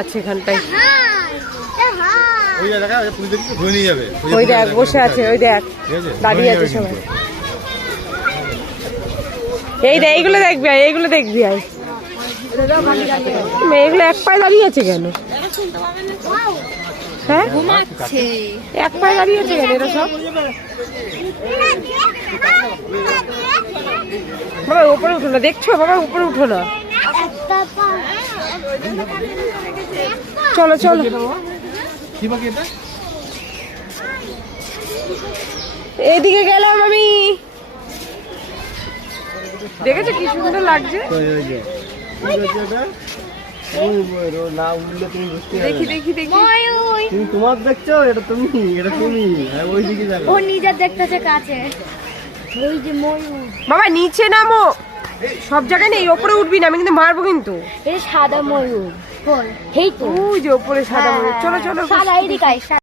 আছে এখানটায়। ওই দেখ বসে আছে, ওই দেখ দাঁড়িয়ে আছে সবাই। এই দেখ এইগুলো দেখবি, এইগুলো দেখবি। আর মেয়েগুলো এক পায়ে দাঁড়িয়ে আছে কেন? হ্যাঁ এক পায়ে দাঁড়িয়ে আছে কেন এরা সব? বাবা উপরে উঠো না, দেখছো বাবা উপরে উঠো না। চলো চলো এদিকে গেলাম আমি। দেখেছো কি সুন্দর লাগছে। দেখি দেখি দেখি তোমার দেখছো, এটা তুমি, এটা তুমি ওই দিকে যাবে। ও নিজের দেখতেছে কাছে। ওই যে ময়ূর। বাবা নিচে নামো, সব জায়গায় নেই, ওপরে উঠবি না, আমি কিন্তু মারবো কিন্তু। এই সাদা ময়ূর, এই তো ওই যে ওপরে সাদা ময়ূর। চলো চলো সাদা এদিকে আয়।